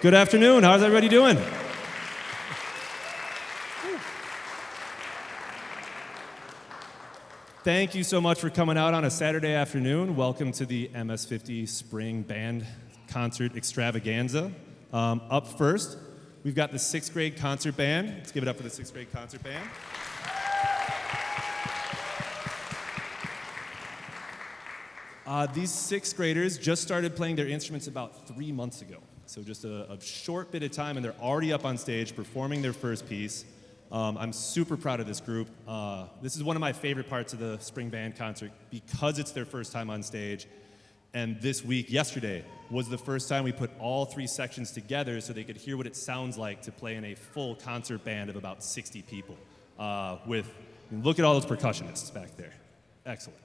Good afternoon. How's everybody doing? Thank you so much for coming out on a Saturday afternoon. Welcome to the MS50 Spring Band Concert Extravaganza. Up first, we've got the 6th grade concert band. Let's give it up for the 6th grade concert band. These 6th graders just started playing their instruments about 3 months ago. So just a short bit of time, and they're already up on stage performing their first piece. I'm super proud of this group. This is one of my favorite parts of the Spring Band concert because it's their first time on stage. And this week, yesterday, was the first time we put all 3 sections together so they could hear what it sounds like to play in a full concert band of about 60 people. Look at all those percussionists back there. Excellent.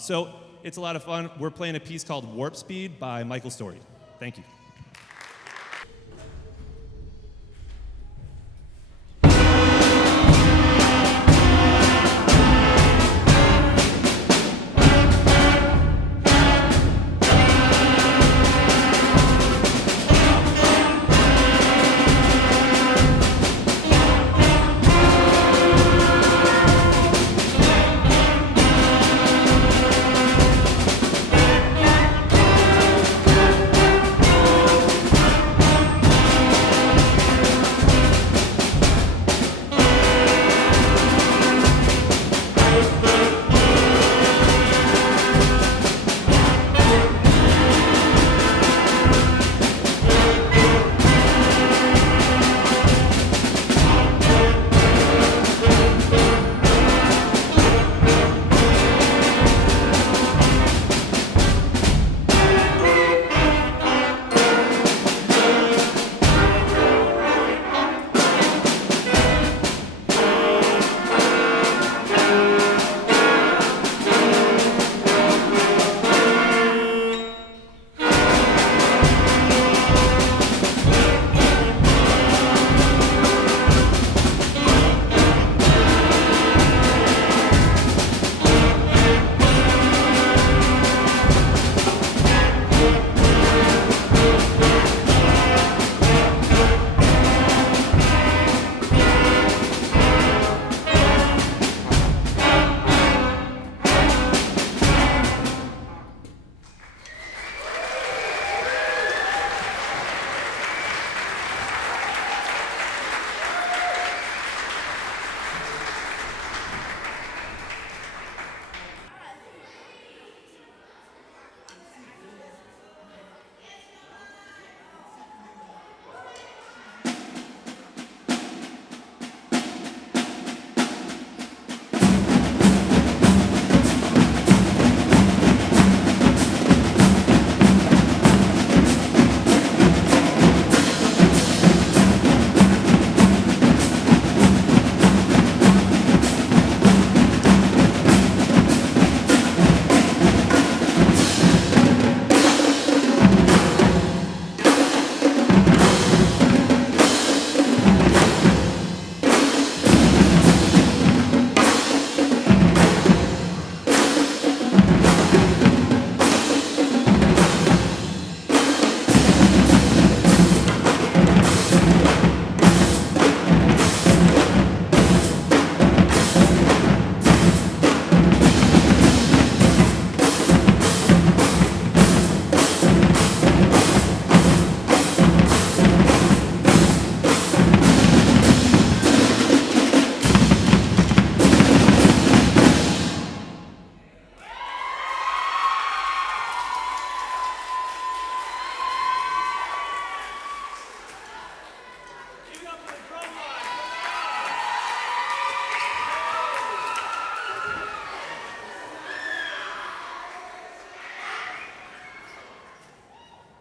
So it's a lot of fun. We're playing a piece called Warp Speed by Michael Story. Thank you.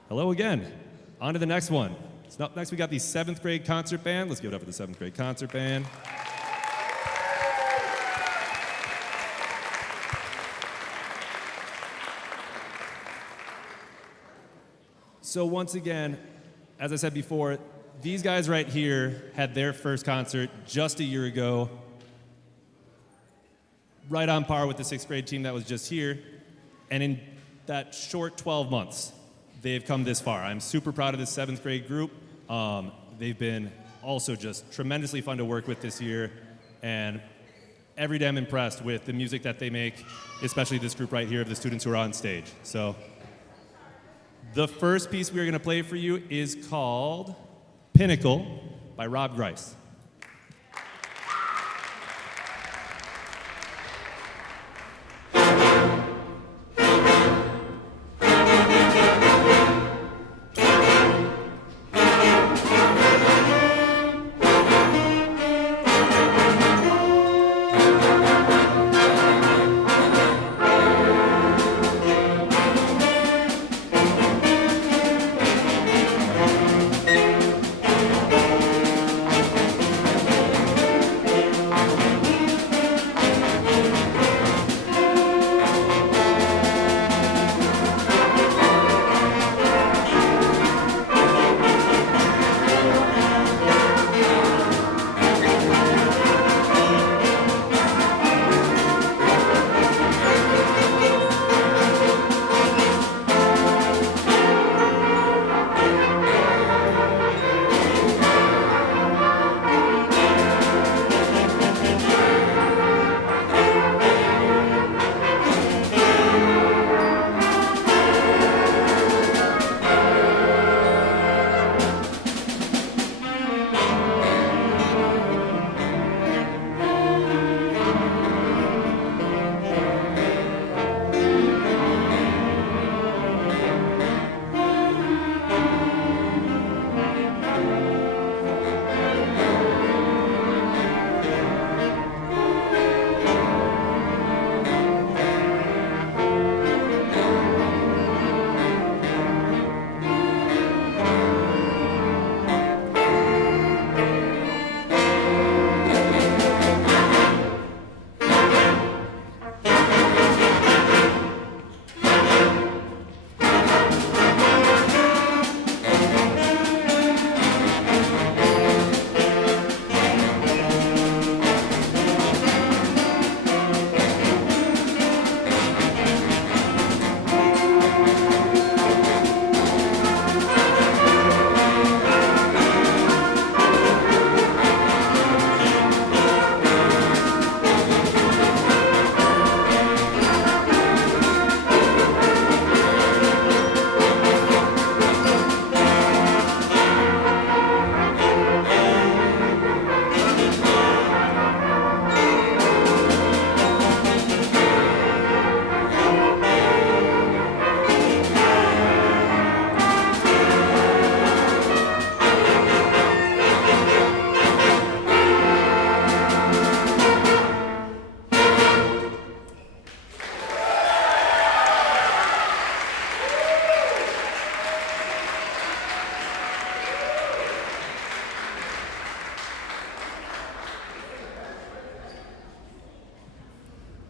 Hello again. On to the next one. So up next we got the 7th grade concert band. Let's give it up for the 7th grade concert band. So once again, as I said before, these guys right here had their first concert just a year ago, right on par with the 6th grade team that was just here. And in that short 12 months, they've come this far. I'm super proud of this 7th grade group. They've been also just tremendously fun to work with this year, and every day I'm impressed with the music that they make, especially this group right here of the students who are on stage. So the first piece we're going to play for you is called Pinnacle by Rob Grice.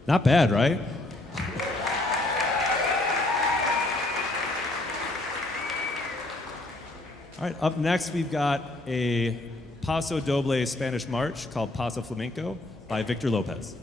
Not bad, right? All right, up next we've got a Paso Doble Spanish march called Paso Flamenco by Victor Lopez.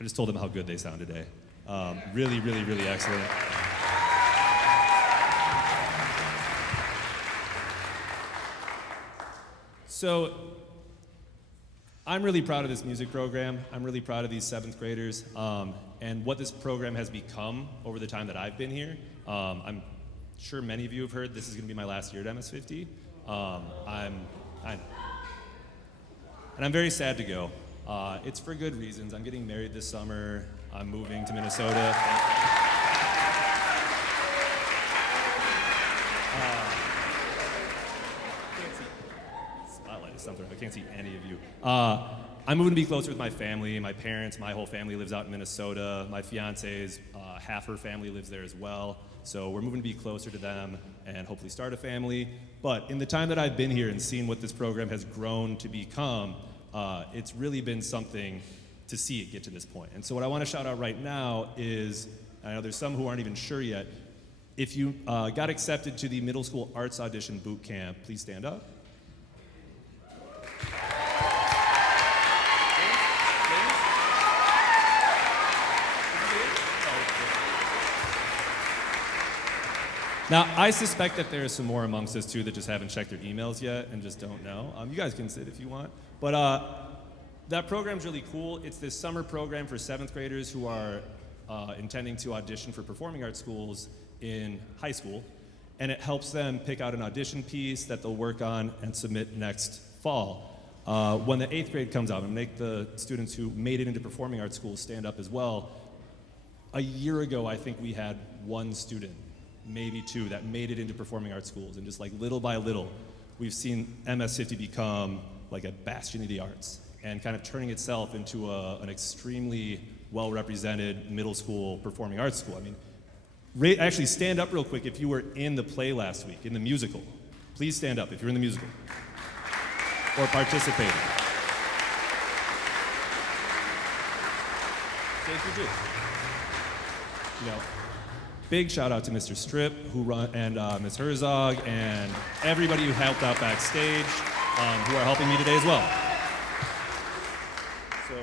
I just told them how good they sound today. Really, really, really excellent. So I'm really proud of this music program. I'm really proud of these 7th graders and what this program has become over the time that I've been here. I'm sure many of you have heard this is going to be my last year at MS50. And I'm very sad to go. It's for good reasons. I'm getting married this summer. I'm moving to Minnesota. Spotlight is something. I can't see any of you. I'm moving to be closer with my family. My parents, my whole family lives out in Minnesota. My fiance's, half her family lives there as well. So we're moving to be closer to them and hopefully start a family. But in the time that I've been here and seen what this program has grown to become, it's really been something to see it get to this point. And so what I want to shout out right now is, I know there's some who aren't even sure yet, if you got accepted to the middle school arts audition boot camp, please stand up. Now, I suspect that there are some more amongst us too that just haven't checked their emails yet and just don't know. You guys can sit if you want. But that program's really cool. It's this summer program for 7th graders who are intending to audition for performing arts schools in high school. And it helps them pick out an audition piece that they'll work on and submit next fall. When the 8th grade comes out, and make the students who made it into performing arts schools stand up as well. A year ago, I think we had one student, maybe 2, that made it into performing arts schools. And just like little by little, we've seen MS50 become like a bastion of the arts and kind of turning itself into an extremely well-represented middle school performing arts school. I mean, actually stand up real quick if you were in the play last week, in the musical. Please stand up if you're in the musical or participating. Say if you do. You know, big shout out to Mr. Strip and Ms. Herzog and everybody who helped out backstage, who are helping me today as well. So,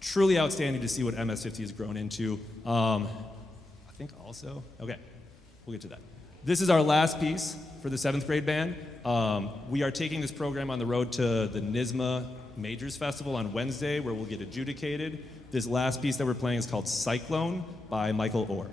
truly outstanding to see what MS50 has grown into. I think also, okay, we'll get to that. This is our last piece for the 7th grade band. We are taking this program on the road to the NYSSMA Majors Festival on Wednesday, where we'll get adjudicated. This last piece that we're playing is called Cyclone by Michael Orr.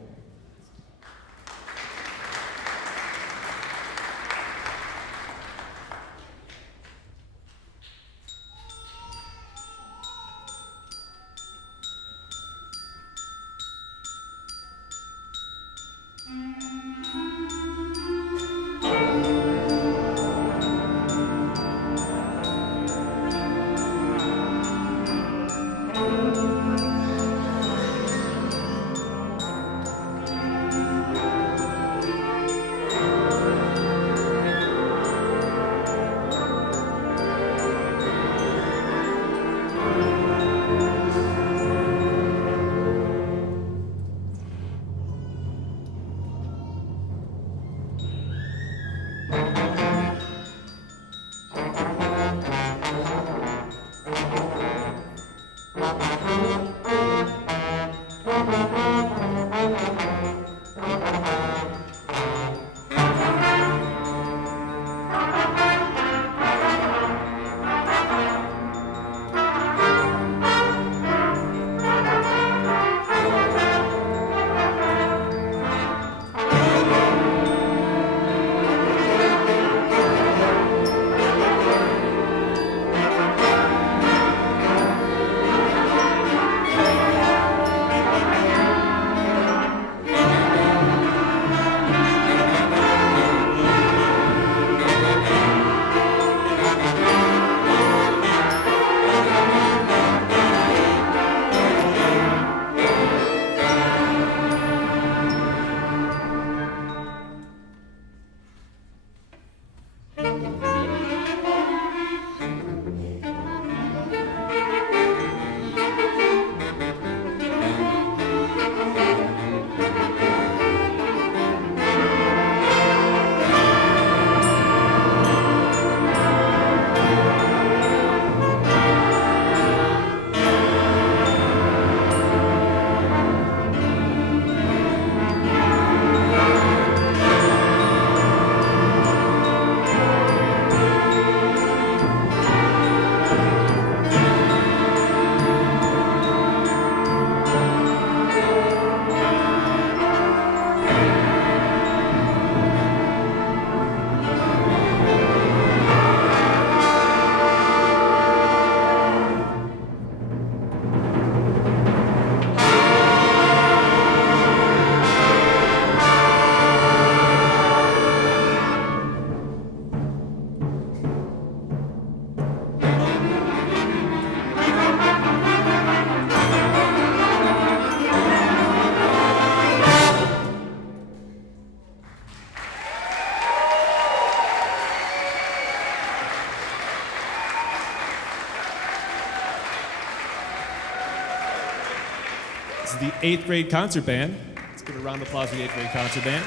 This is the 8th grade concert band. Let's give a round of applause for the 8th grade concert band.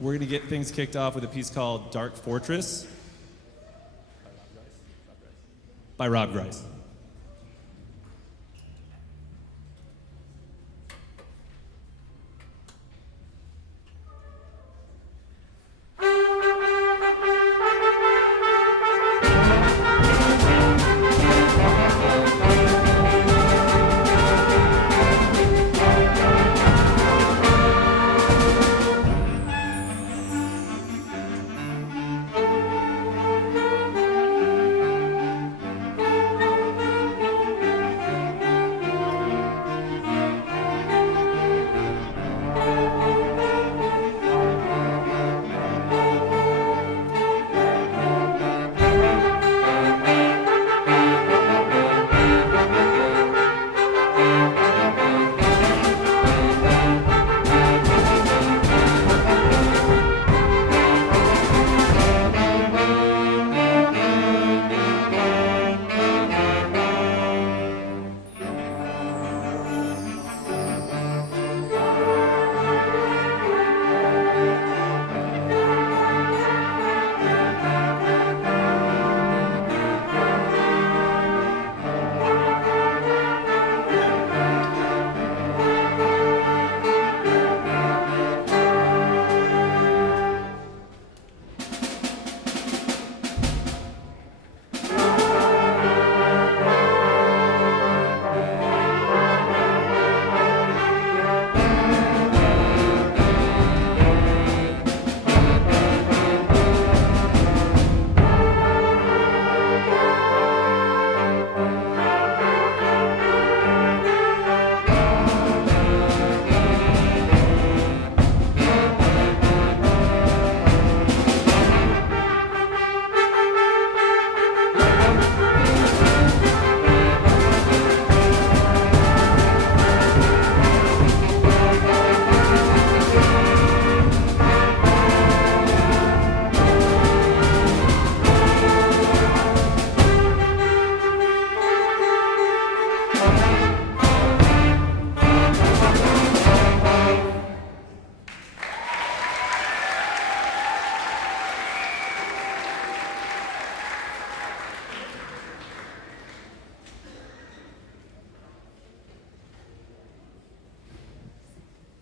We're going to get things kicked off with a piece called Dark Fortress by Rob Grice.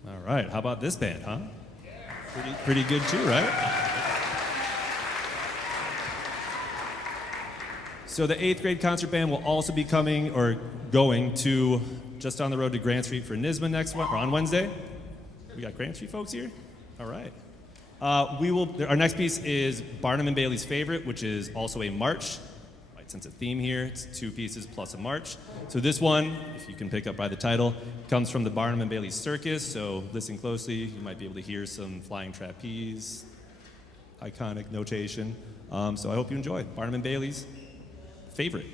All right, how about this band, huh? Pretty good too, right? So the 8th grade concert band will also be coming or going to just on the road to Grant Street for NYSSMA next one, or on Wednesday. We got Grant Street folks here? All right. Our next piece is Barnum and Bailey's Favorite, which is also a march. Right, sense of theme here. It's 2 pieces plus a march. So this one, if you can pick up by the title, comes from the Barnum and Bailey Circus. So listen closely. You might be able to hear some flying trapeze, iconic notation. So I hope you enjoy Barnum and Bailey's Favorite.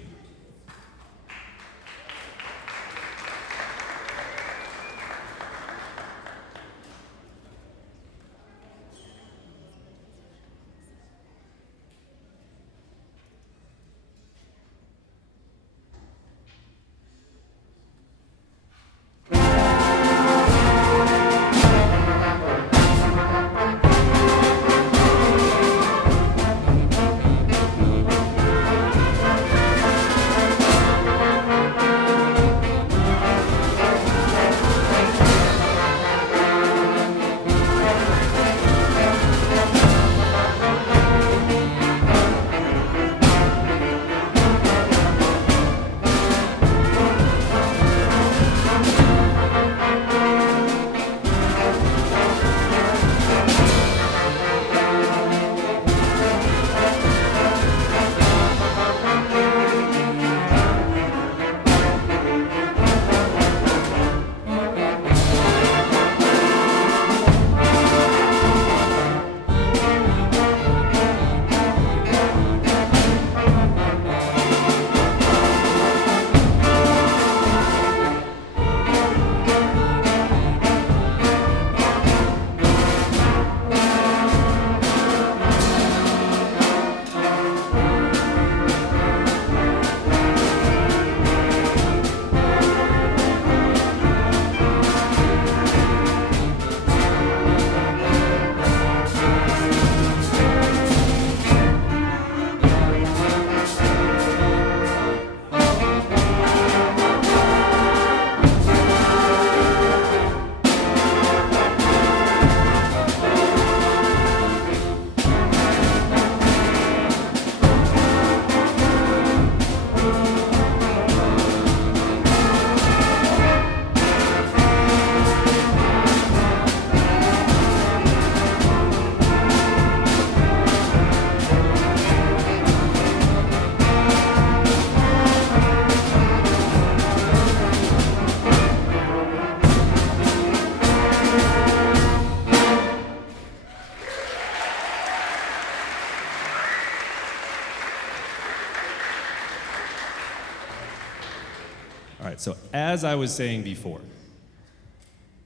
right, so as I was saying before,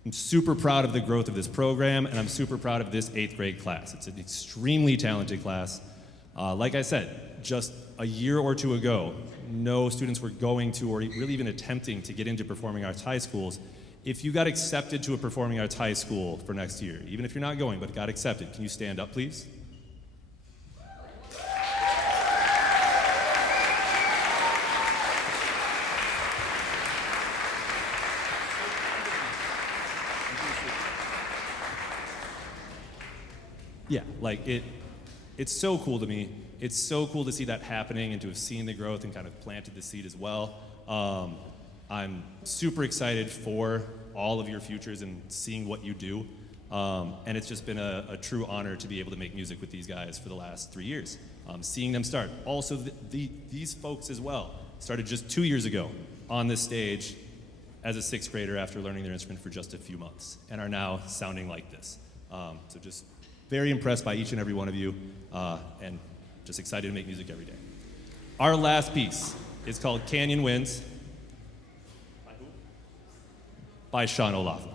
I'm super proud of the growth of this program, and I'm super proud of this 8th grade class. It's an extremely talented class. Like I said, just a year or two ago, no students were going to or really even attempting to get into performing arts high schools. If you got accepted to a performing arts high school for next year, even if you're not going, but got accepted, can you stand up, please? Yeah, like it's so cool to me. It's so cool to see that happening and to have seen the growth and kind of planted the seed as well. I'm super excited for all of your futures and seeing what you do. And it's just been a true honor to be able to make music with these guys for the last 3 years. Seeing them start. Also, these folks as well started just 2 years ago on this stage as a 6th grader after learning their instrument for just a few months and are now sounding like this. So just very impressed by each and every one of you, and just excited to make music every day. Our last piece is called Canyon Winds by Sean O'Laughlin.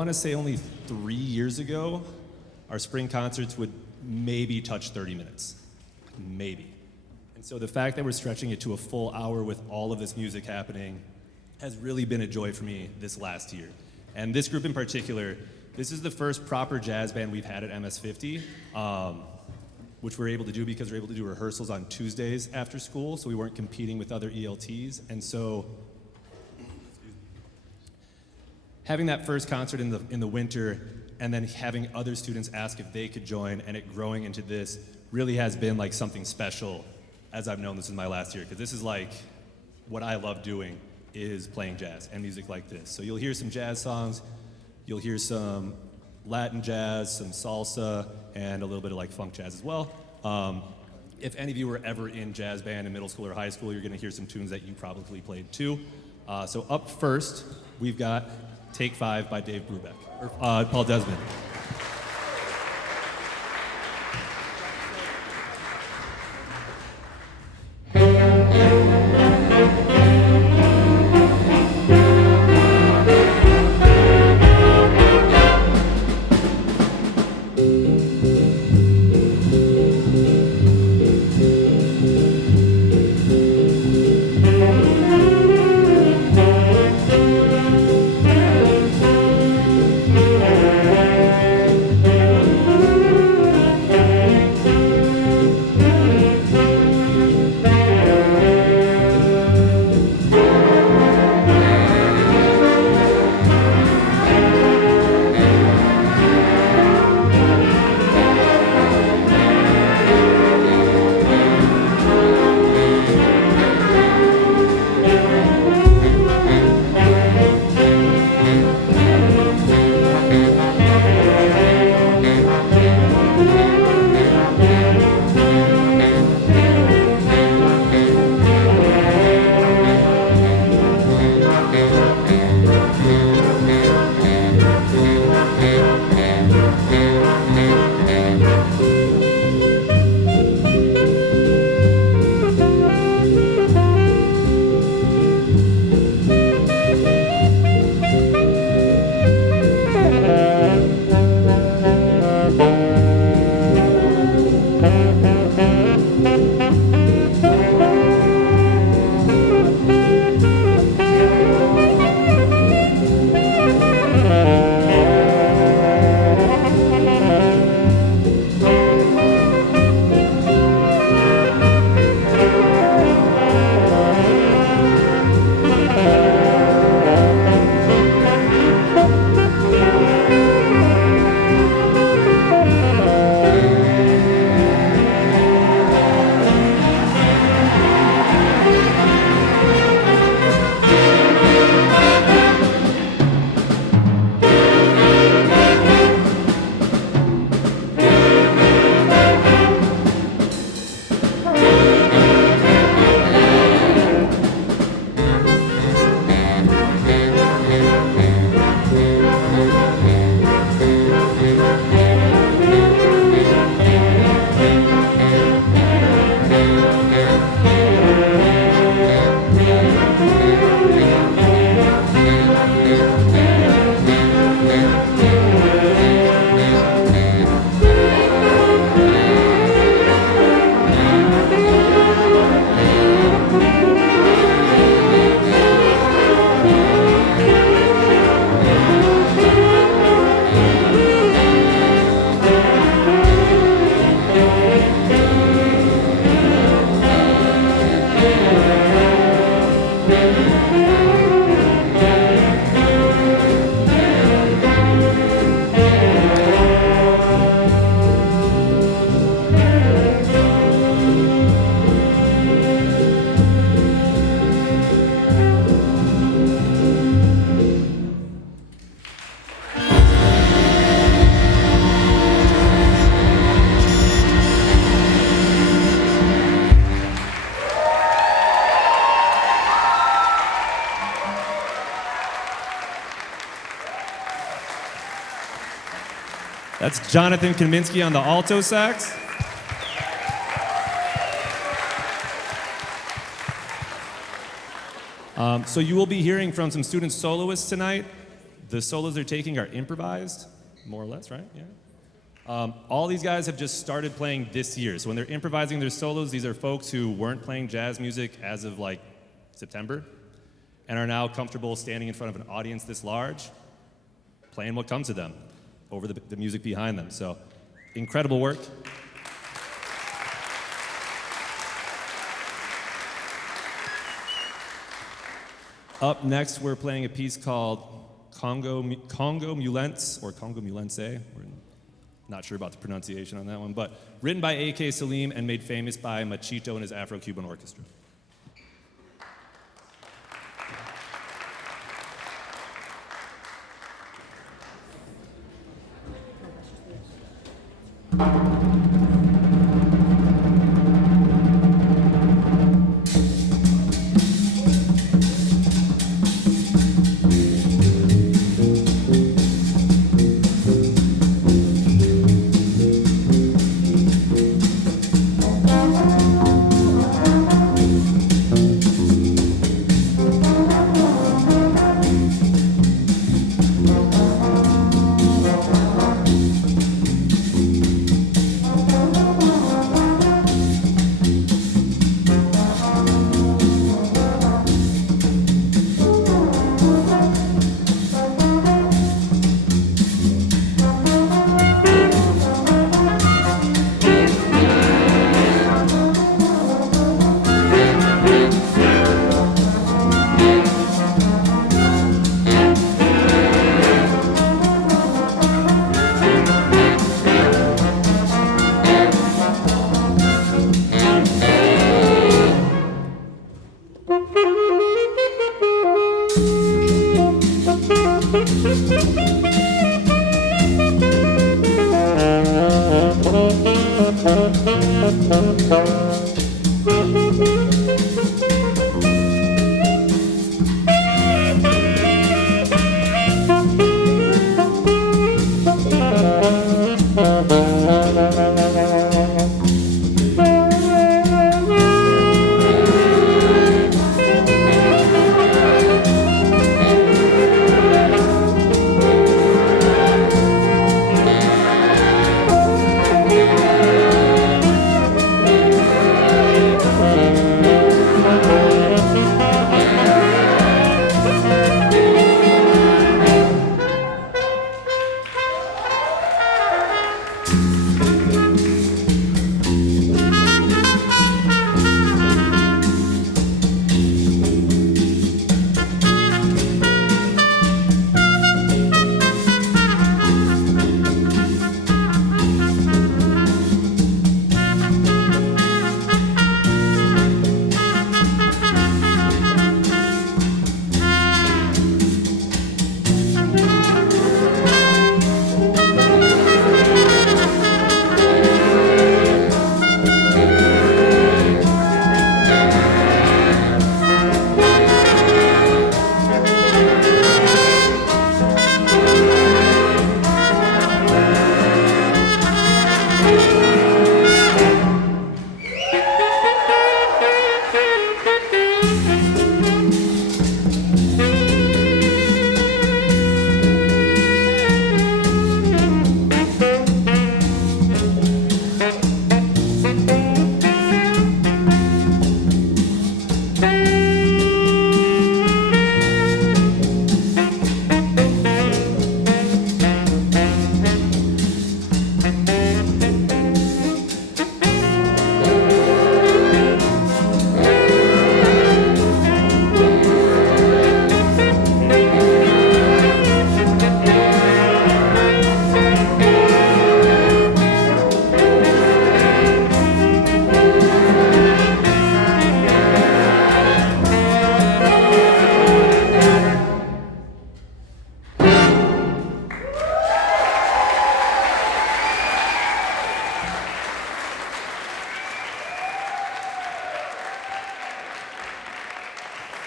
want to say only 3 years ago, our spring concerts would maybe touch 30 minutes. Maybe. And so the fact that we're stretching it to a full hour with all of this music happening has really been a joy for me this last year. And this group in particular, this is the first proper jazz band we've had at MS50, which we're able to do because we're able to do rehearsals on Tuesdays after school, so we weren't competing with other ELTs. And so having that first concert in the winter and then having other students ask if they could join and it growing into this really has been like something special as I've known this is my last year, because this is like what I love doing is playing jazz and music like this. So you'll hear some jazz songs, you'll hear some Latin jazz, some salsa, and a little bit of like funk jazz as well. If any of you were ever in jazz band in middle school or high school, you're gonna hear some tunes that you probably played too. So up first, we've got Take 5 by Dave Brubeck, or Paul Desmond. That's Jonathan Kaminsky on the alto sax. So you will be hearing from some student soloists tonight. The solos they're taking are improvised, more or less, right? Yeah. All these guys have just started playing this year. So when they're improvising their solos, these are folks who weren't playing jazz music as of like September and are now comfortable standing in front of an audience this large, playing what comes to them over the music behind them. So incredible work. Up next, we're playing a piece called Congo Mulense, or Congo Mulense. We're not sure about the pronunciation on that one, but written by A.K. Salim and made famous by Machito and his Afro-Cuban orchestra.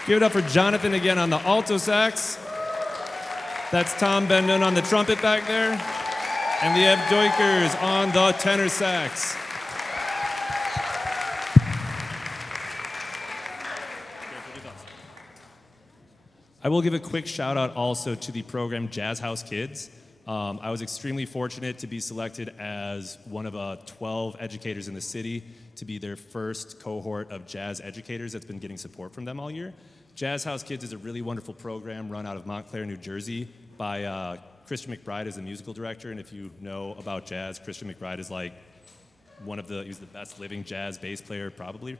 Give it up for Jonathan again on the alto sax. That's Tom Bendon on the trumpet back there. And the Eb Duikers on the tenor sax. I will give a quick shout out also to the program Jazz House Kids. I was extremely fortunate to be selected as one of 12 educators in the city to be their first cohort of jazz educators that's been getting support from them all year. Jazz House Kids is a really wonderful program run out of Montclair, New Jersey by Christian McBride as the musical director. And if you know about jazz, Christian McBride is like he's the best living jazz bass player probably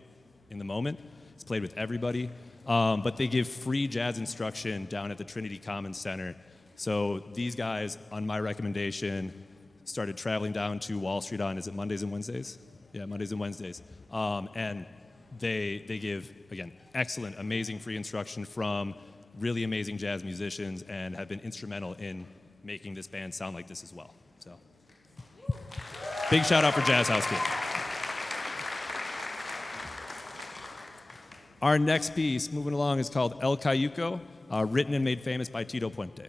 in the moment. He's played with everybody. But they give free jazz instruction down at the Trinity Commons Center. So these guys, on my recommendation, started traveling down to Wall Street on, is it Mondays and Wednesdays? Yeah, Mondays and Wednesdays. And they give, again, excellent, amazing free instruction from really amazing jazz musicians and have been instrumental in making this band sound like this as well. So, big shout out for Jazz House Kids. Our next piece, moving along, is called El Cayuco, written and made famous by Tito Puente.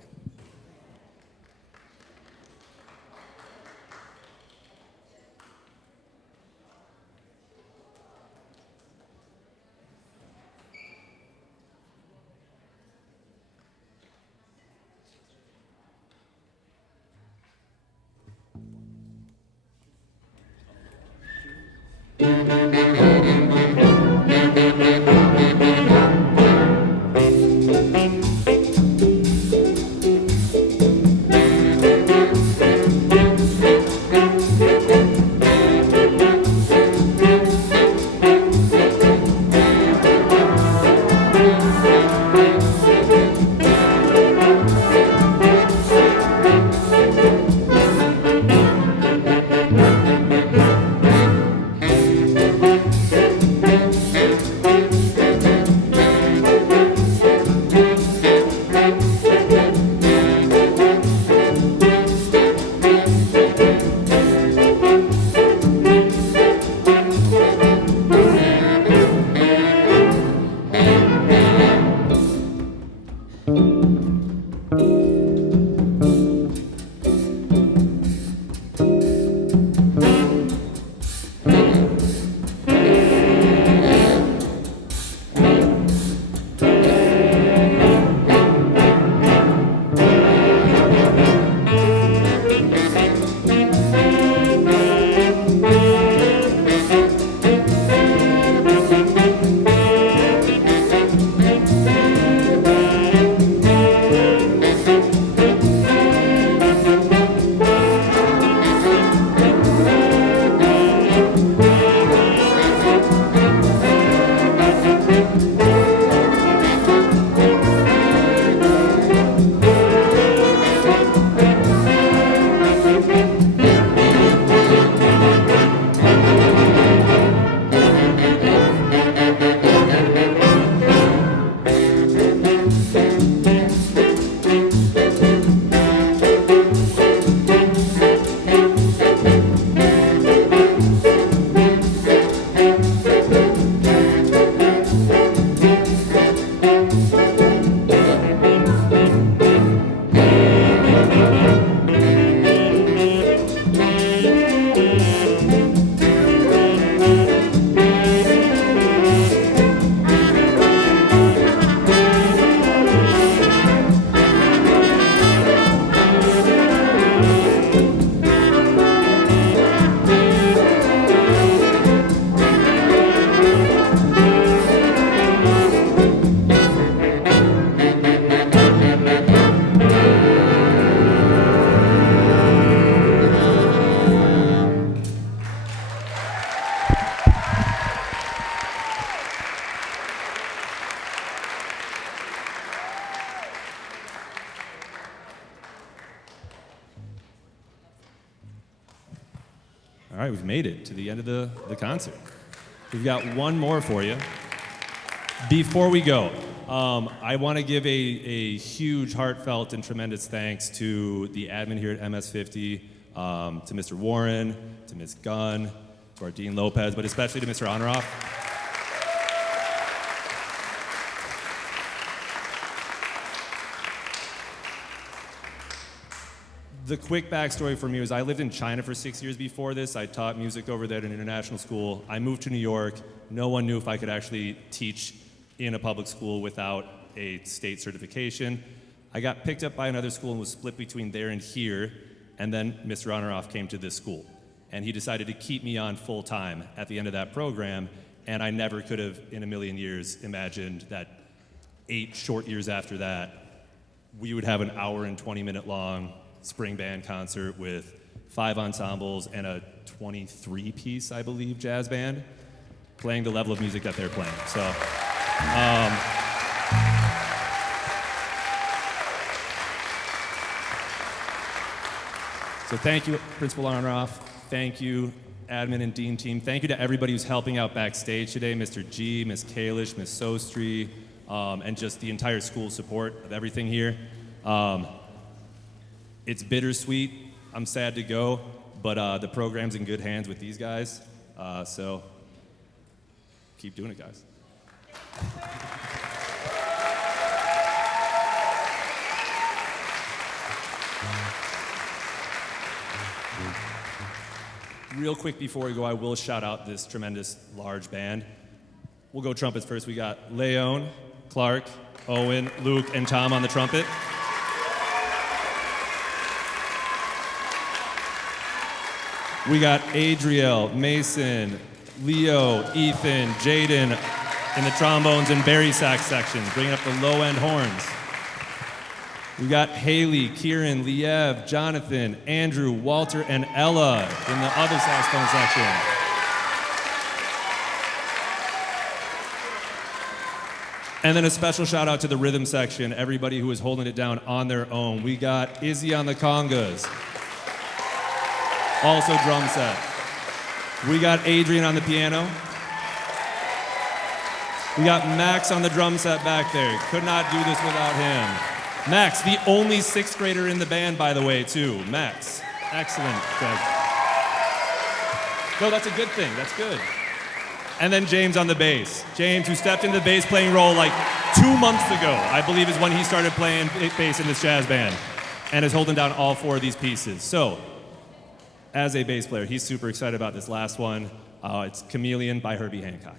All right, we've made it to the end of the concert. We've got one more for you. Before we go, I want to give a huge, heartfelt, and tremendous thanks to the admin here at MS50, to Mr. Warren, to Ms. Gunn, to our Dean Lopez, but especially to Mr. Honoroff. The quick backstory for me was I lived in China for 6 years before this. I taught music over there at an international school. I moved to New York. No one knew if I could actually teach in a public school without a state certification. I got picked up by another school and was split between there and here, and then Mr. Honorauf came to this school. And he decided to keep me on full time at the end of that program, and I never could have in a million years imagined that 8 short years after that, we would have an hour and 20-minute long spring band concert with 5 ensembles and a 23-piece, I believe, jazz band playing the level of music that they're playing. So thank you, Principal Honorauf. Thank you, admin and dean team. Thank you to everybody who's helping out backstage today, Mr. G, Ms. Kalish, Ms. Sostri, and just the entire school support of everything here. It's bittersweet. I'm sad to go, but the program's in good hands with these guys. So keep doing it, guys. Real quick before we go, I will shout out this tremendous large band. We'll go trumpets first. We got Leon, Clark, Owen, Luke, and Tom on the trumpet. We got Adriel, Mason, Leo, Ethan, Jaden in the trombones and bari sax sections, bringing up the low-end horns. We got Haley, Kieran, Liev, Jonathan, Andrew, Walter, and Ella in the other saxophone section. And then a special shout out to the rhythm section, everybody who is holding it down on their own. We got Izzy on the congas, also drum set. We got Adrian on the piano. We got Max on the drum set back there. Could not do this without him. Max, the only 6th grader in the band, by the way, too. Max, excellent. No, that's a good thing, that's good. And then James on the bass. James, who stepped into the bass playing role like 2 months ago, I believe is when he started playing bass in this jazz band, and is holding down all 4 of these pieces. So, as a bass player, he's super excited about this last one. It's Chameleon by Herbie Hancock.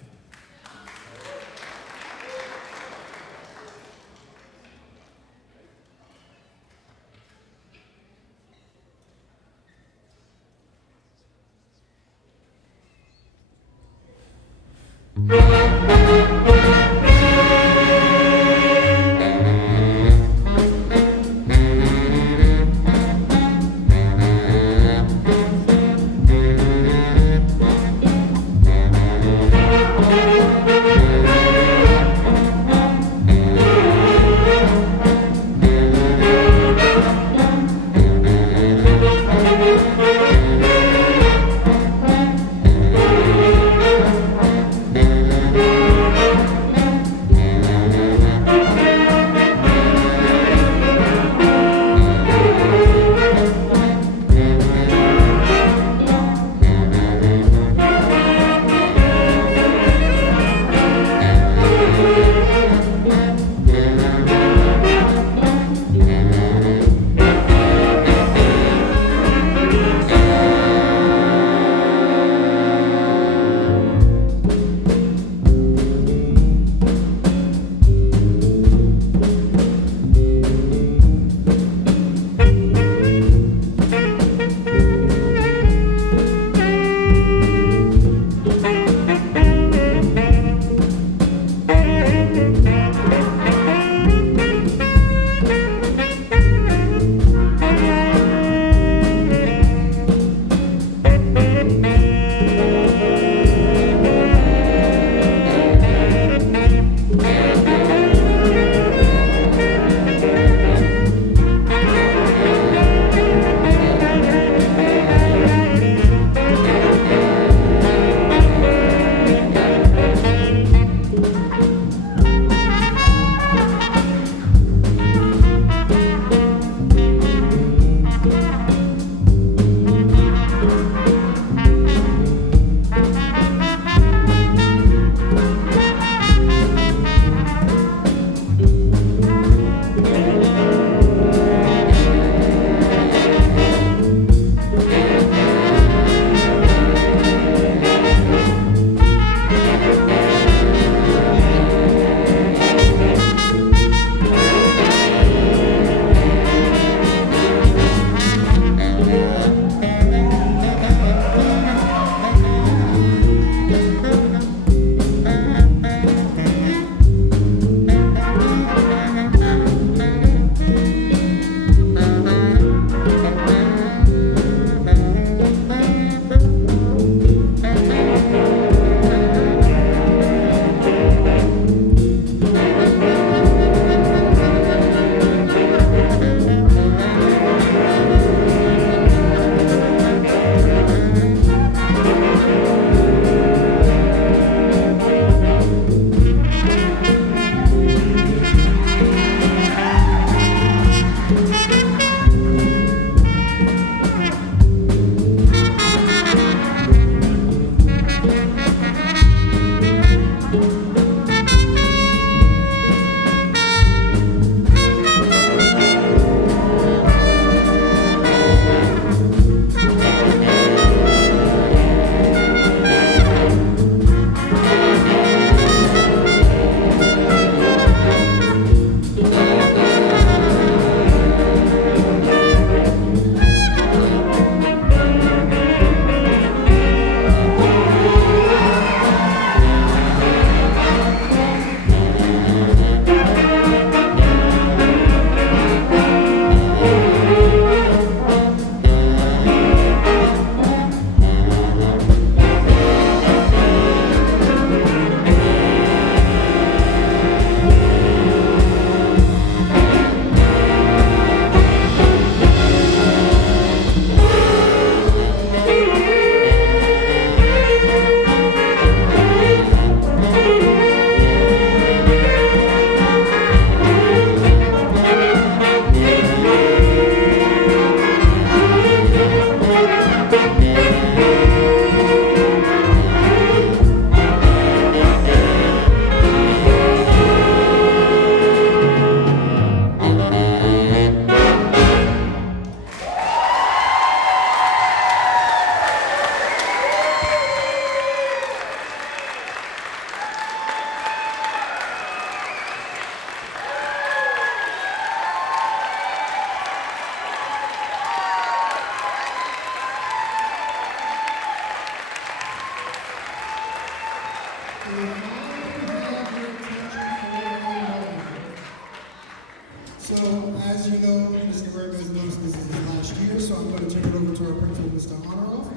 us to honor off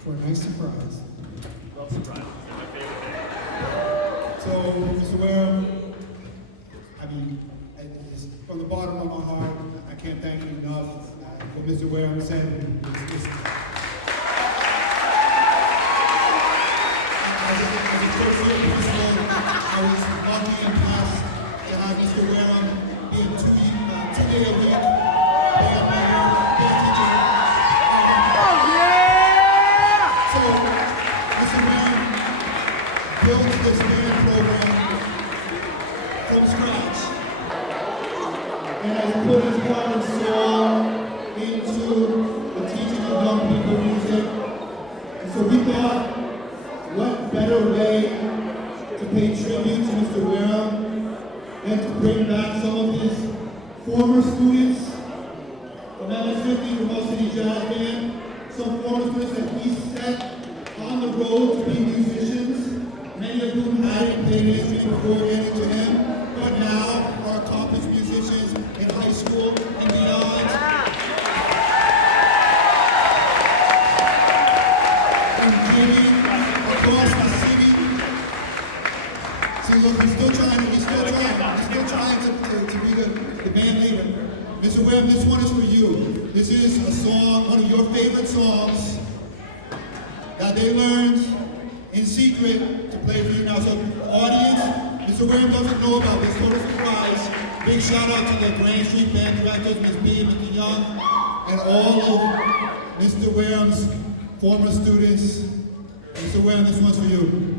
for a nice surprise. Love surprises. They're my favorite thing. So, Mr. Wareham, I mean, it's from the bottom of my heart, I can't thank you enough for Mr. Wareham said. As a person, I was lucky and blessed to have Mr. Wareham being 2 day a week band teacher. So, Mr. Wareham built this band program from scratch and has put his heart and soul into the teaching of young people music. And so we thought, what better way to pay tribute to Mr. Wareham than to bring back some of his former students from MS-50, from All City Jazz Band, some former students that he set on the road to be musicians, many of whom hadn't played instruments before getting to him, but now are accomplished musicians in high school and beyond. And gaming across the city. See, look, we're still trying to be the band leader. Mr. Webb, this one is for you. This is a song, one of your favorite songs that they learned in secret to play for you now. So, audience, Mr. Wareham doesn't know about this, total surprise. Big shout out to the Grand Street Band directors, Ms. B, Mickey Young, and all of Mr. Wareham's former students. Mr. Wareham, this one's for you.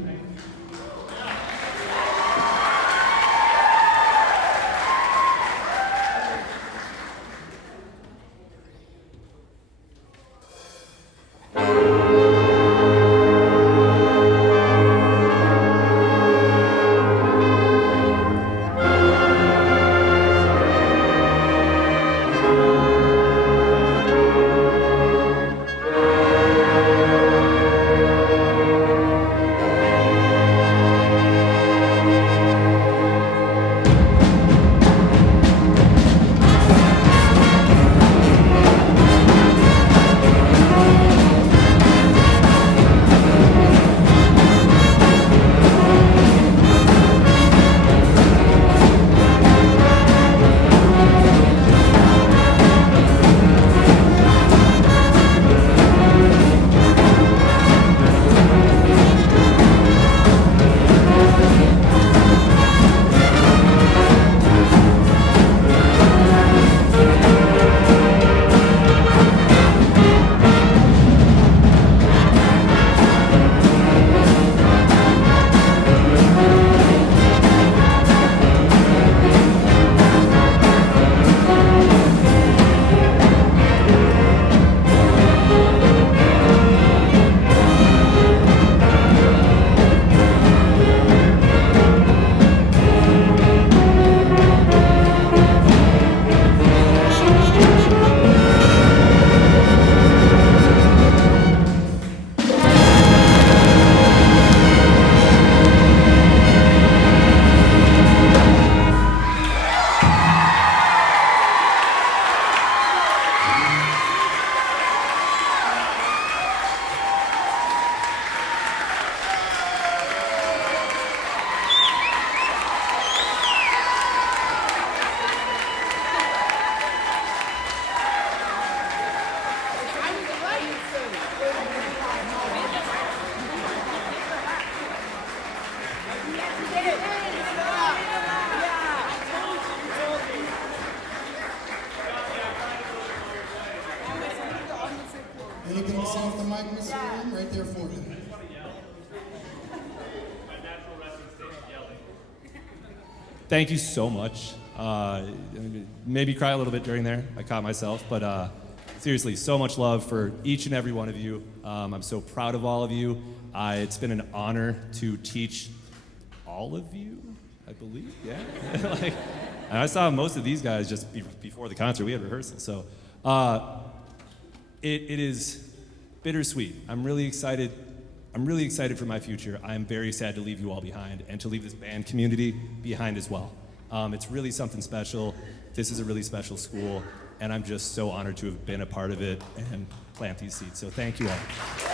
Anything to say off the mic, Mr. Wareham? Right there for you. Thank you so much. Maybe cry a little bit during there. I caught myself, but seriously, so much love for each and every one of you. I'm so proud of all of you. It's been an honor to teach all of you, I believe. Yeah. And I saw most of these guys just before the concert. We had rehearsal, so it is bittersweet. I'm really excited for my future. I'm very sad to leave you all behind and to leave this band community behind as well. It's really something special. This is a really special school. and I'm just so honored to have been a part of it and plant these seeds. So thank you all.